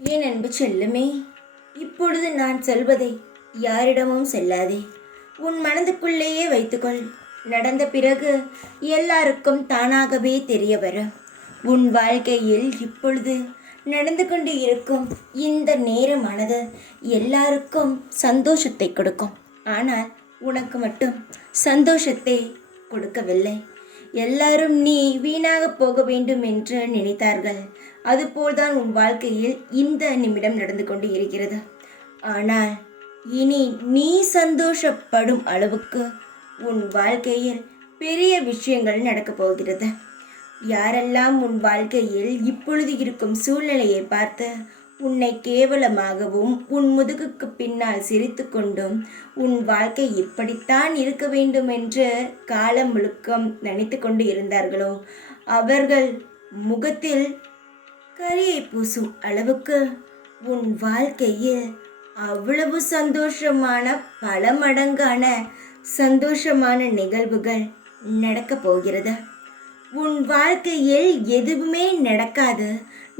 என் அன்பு செல்லுமே, இப்பொழுது நான் சொல்வதை யாரிடமும் செல்லாதே. உன் மனதுக்குள்ளேயே வைத்துக்கொள். நடந்த பிறகு எல்லாருக்கும் தானாகவே தெரிய வரும். உன் வாழ்க்கையில் இப்பொழுது நடந்து கொண்டு இருக்கும் இந்த நேரமானது எல்லாருக்கும் சந்தோஷத்தை கொடுக்கும். ஆனால் உனக்கு மட்டும் சந்தோஷத்தை கொடுக்கவில்லை. எல்லாரும் நீ வீணாக போக வேண்டும் என்று நினைத்தார்கள். அதுபோல்தான் உன் வாழ்க்கையில் இந்த நிமிடம் நடந்து கொண்டு இருக்கிறது. ஆனால் இனி நீ சந்தோஷப்படும் அளவுக்கு உன் வாழ்க்கையில் பெரிய விஷயங்கள் நடக்கப் போகிறது. யாரெல்லாம் உன் வாழ்க்கையில் இப்பொழுது இருக்கும் சூழ்நிலையை பார்த்து உன்னை கேவலமாகவும் உன் முதுகுக்கு பின்னால் சிரித்து கொண்டும் உன் வாழ்க்கை இப்படித்தான் இருக்க வேண்டும் என்று காலம் முழுக்கம் நினைத்து கொண்டு இருந்தார்களோ அவர்கள் முகத்தில் கரியை பூசும் அளவுக்கு உன் வாழ்க்கையில் அவ்வளவு சந்தோஷமான பல மடங்கான சந்தோஷமான நிகழ்வுகள் நடக்கப் போகிறது. உன் வாழ்க்கையில் எதுவுமே நடக்காது,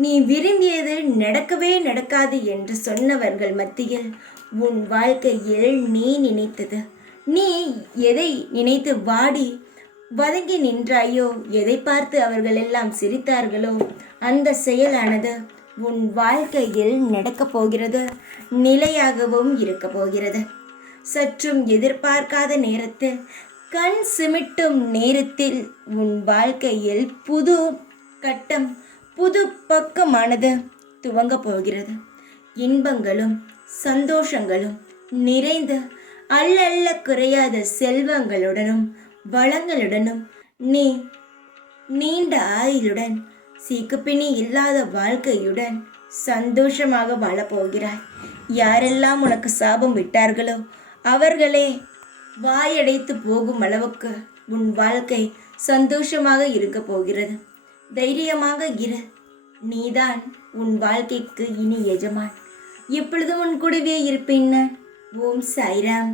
நீ விரும்பியது நடக்காது என்று சொன்னவர்கள் மத்தியில் உன் வாழ்க்கையில் நீ நினைத்தது, நீ எதை நினைத்து வாடி வதங்கி நின்றாயோ, எதை பார்த்து அவர்கள் எல்லாம் சிரித்தார்களோ அந்த செயலானது உன் வாழ்க்கையில் நடக்கப் போகிறது, நிலையாகவும் இருக்க போகிறது. சற்றும் எதிர்பார்க்காத நேரத்தில், கண் சிமிட்டும் நேரத்தில் உன் வாழ்க்கையில் புது கட்டம், புது பக்கமானது துவங்க போகிறது. இன்பங்களும் சந்தோஷங்களும் நிறைந்த அல்ல குறையாத செல்வங்களுடனும் வளங்களுடனும் நீ நீண்ட ஆயுளுடன் சீக்குப்பிணி இல்லாத வாழ்க்கையுடன் சந்தோஷமாக வாழப்போகிறாய். யாரெல்லாம் உனக்கு சாபம் விட்டார்களோ அவர்களே வாயடைத்து போகும் அளவுக்கு உன் வாழ்க்கை சந்தோஷமாக இருக்க போகிறது. தைரியமாக இரு. நீதான் உன் வாழ்க்கைக்கு இனி எஜமான். எப்பொழுதும் உன் கூடவே இருப்பேன். ஓம் சாய்ராம்.